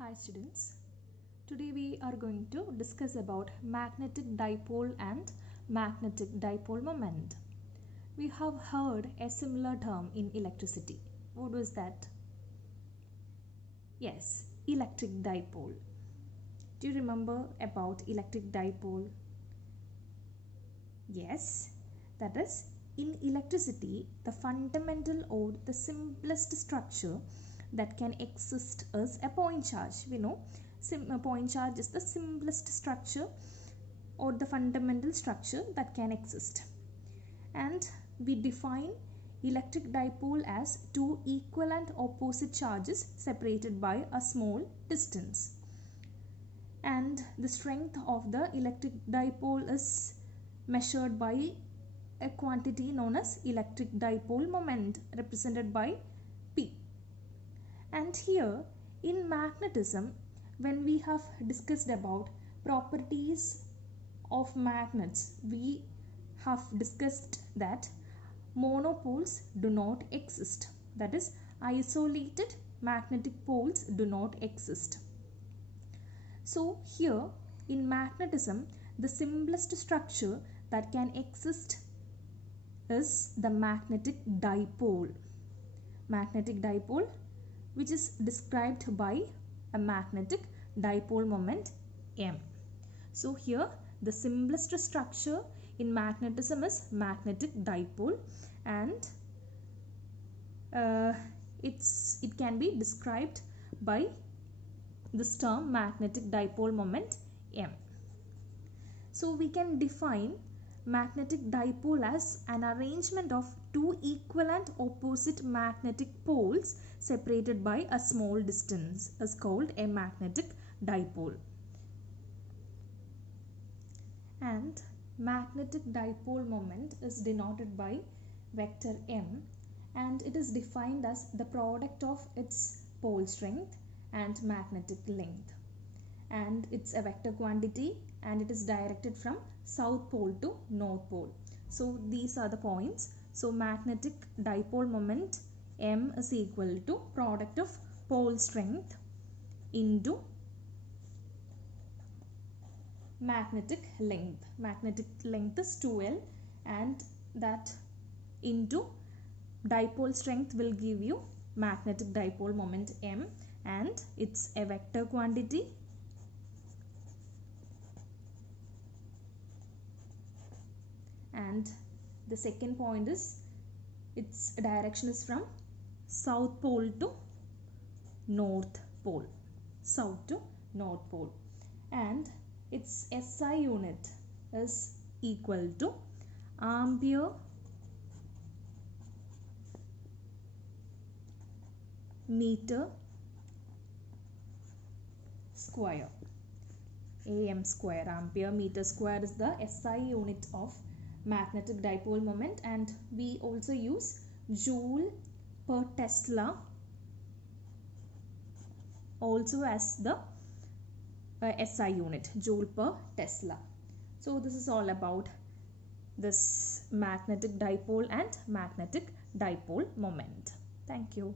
Hi students, today we are going to discuss about magnetic dipole and magnetic dipole moment. We have heard a similar term in electricity. What was that? Yes, electric dipole. Do you remember about electric dipole? Yes, that is, in electricity, the fundamental or the simplest structure that can exist is a point charge. We know a point charge is the simplest structure or the fundamental structure that can exist. And we define electric dipole as two equal and opposite charges separated by a small distance. And the strength of the electric dipole is measured by a quantity known as electric dipole moment, represented by P. And here in magnetism, when we have discussed about properties of magnets, we have discussed that monopoles do not exist. That is, isolated magnetic poles do not exist. So here in magnetism, the simplest structure that can exist is the magnetic dipole. Magnetic dipole, which is described by a magnetic dipole moment M. So here the simplest structure in magnetism is magnetic dipole, and it can be described by this term magnetic dipole moment M. So we can define magnetic dipole as an arrangement of two equal and opposite magnetic poles separated by a small distance is called a magnetic dipole. And magnetic dipole moment is denoted by vector M, and it is defined as the product of its pole strength and magnetic length. And it's a vector quantity, and it is directed from south pole to north pole. So these are the points. So magnetic dipole moment M is equal to product of pole strength into magnetic length. Magnetic length is 2L, and that into dipole strength will give you magnetic dipole moment M, and it's a vector quantity. And the second point is its direction is from south pole to north pole. South to north pole. And its SI unit is equal to ampere meter square. AM square. Ampere meter square is the SI unit of magnetic dipole moment, and we also use joule per Tesla also as the SI unit, joule per Tesla. So this is all about this magnetic dipole and magnetic dipole moment. Thank you.